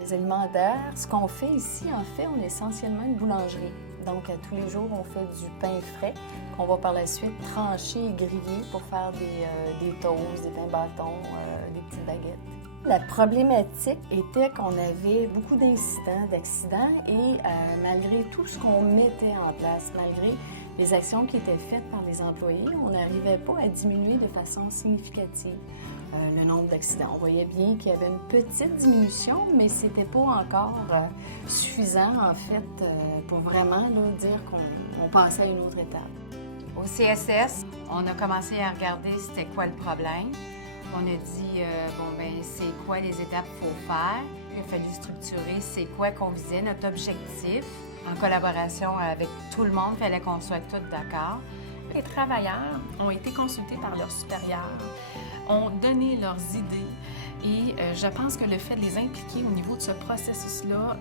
Les alimentaires, ce qu'on fait ici, en fait, on est essentiellement une boulangerie. Donc, à tous les jours, on fait du pain frais qu'on va par la suite trancher et griller pour faire des toasts, des pains bâtons, des petites baguettes. La problématique était qu'on avait beaucoup d'incidents, d'accidents et malgré tout ce qu'on mettait en place, malgré les actions qui étaient faites par les employés, on n'arrivait pas à diminuer de façon significative le nombre d'accidents. On voyait bien qu'il y avait une petite diminution, mais ce n'était pas encore suffisant, en fait, pour vraiment là, dire qu'on passait à une autre étape. Au CSS, on a commencé à regarder c'était quoi le problème. On a dit, c'est quoi les étapes qu'il faut faire. Il a fallu structurer c'est quoi qu'on visait, notre objectif. En collaboration avec tout le monde, il fallait qu'on soit tous d'accord. Les travailleurs ont été consultés par leurs supérieurs, ont donné leurs idées et je pense que le fait de les impliquer au niveau de ce processus-là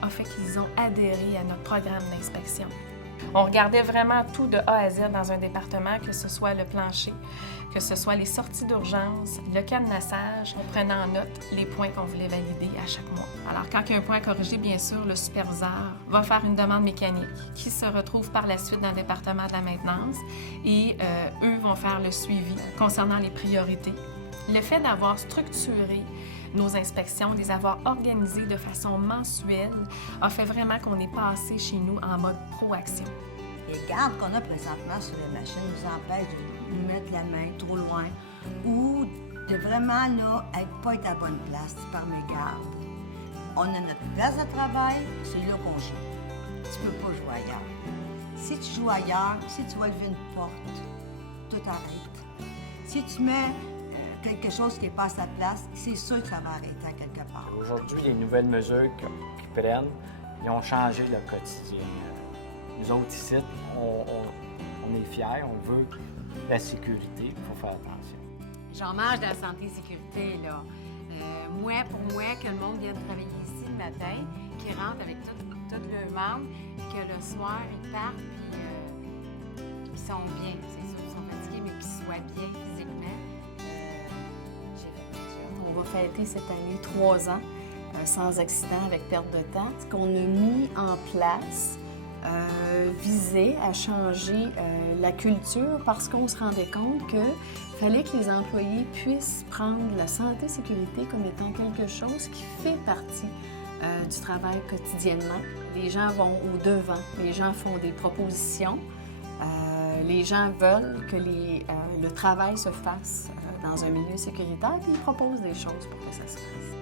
a fait qu'ils ont adhéré à notre programme d'inspection. On regardait vraiment tout de A à Z dans un département, que ce soit le plancher, que ce soit les sorties d'urgence, le cadenassage, en prenant en note les points qu'on voulait valider à chaque mois. Alors, quand il y a un point à corriger, bien sûr, le superviseur va faire une demande mécanique qui se retrouve par la suite dans le département de la maintenance et eux vont faire le suivi concernant les priorités. Le fait d'avoir structuré nos inspections, de les avoir organisées de façon mensuelle, a fait vraiment qu'on est passé chez nous en mode proaction. Les gardes qu'on a présentement sur les machines nous empêchent de nous mettre la main trop loin ou de vraiment là, pas être à bonne place par mes gardes. On a notre place de travail, c'est là qu'on joue. Tu peux pas jouer ailleurs. Si tu joues ailleurs, si tu vas lever une porte, tout arrête. Si tu mets quelque chose qui n'est pas à sa place, c'est sûr que ça va arrêter à quelque part. Aujourd'hui, les nouvelles mesures qu'ils prennent, ils ont changé le quotidien. Nous autres ici, on est fiers, on veut la sécurité, il faut faire attention. J'en mange de la santé et sécurité, là. Pour moi, que le monde vienne travailler ici le matin, qu'ils rentrent avec tout le membre, puis que le soir, ils partent, puis qu'ils sont bien. C'est sûr qu'ils sont fatigués, mais qu'ils soient bien physiquement. On va fêter cette année 3 ans sans accident, avec perte de temps. Ce qu'on a mis en place visait à changer la culture parce qu'on se rendait compte qu'il fallait que les employés puissent prendre la santé et sécurité comme étant quelque chose qui fait partie du travail quotidiennement. Les gens vont au-devant, les gens font des propositions, les gens veulent que le travail se fasse dans un milieu sécuritaire, puis ils proposent des choses pour que ça se fasse.